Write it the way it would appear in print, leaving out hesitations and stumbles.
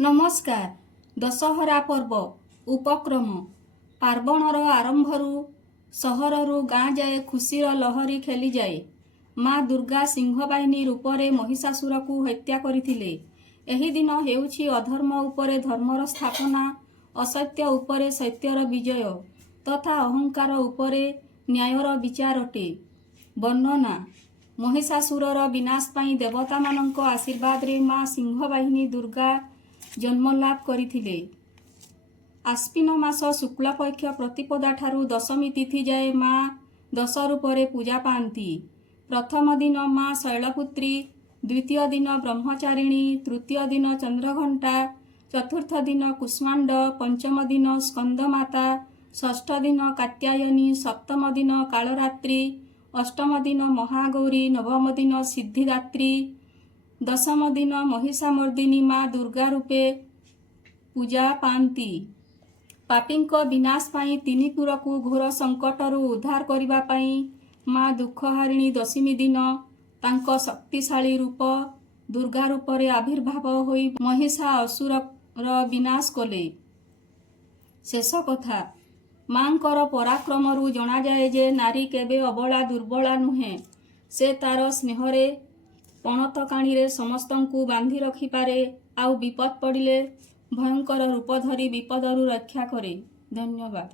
नमस्कार। दशहरा पर्व उपक्रम पार्वणर आरंभरू सहररू गाँ जाए खुशीर लहरी खेली जाए। माँ दुर्गा सिंहबाहिनी रूपरे महिषासुर को हत्या करथिले। एही दिन हेउछि अधर्म उपरे धर्मर स्थापना, असत्य उपरे सत्यर विजय तथा अहंकार उपरे न्यायर विचार अटे। वर्णना महिषासुरर विनाश पाई देवता मानक आशीर्वाद रे माँ सिंहबाहिनी दुर्गा जन्मलाभ करथिले। आश्विन मास शुक्लपक्ष प्रतिपदा ठारू दशमी तिथि जाए माँ दश रूपरे पूजा पाती। प्रथम दिन माँ शैलपुत्री, द्वितीय दिन ब्रह्मचारिणी, तृतीय दिन चंद्रघंटा, चतुर्थ दिन कुष्मांड, पंचम दिन स्कंदमाता, षष्ठ दिन कात्यायनी, सप्तम दिन कालरात्रि, अष्टम दिन महागौरी, नवम दिन सिद्धिदात्री, दशम दिन महिषामर्दिनी माँ दुर्गा रूपे पूजा पाती। पापींको विनाश पाई तिनिपुर को घोर संकटरू उद्धार करबा पाई माँ दुखहारिणी दशमी दिन तांको शक्तिशाली रूप दुर्गा रूपरे आविर्भाव होई महिषा असुरर विनाश कले। शेष कथा मांकर पराक्रमरू जना जाए जे नारी केबे अबला दुर्बला नुहे। से तार स्नेहरे पणतकाणी रे समस्तंकु बांधी रखी पारे, आउ विपद पड़िले भयंकर रूप धरी विपदरू रक्षा करे। धन्यवाद।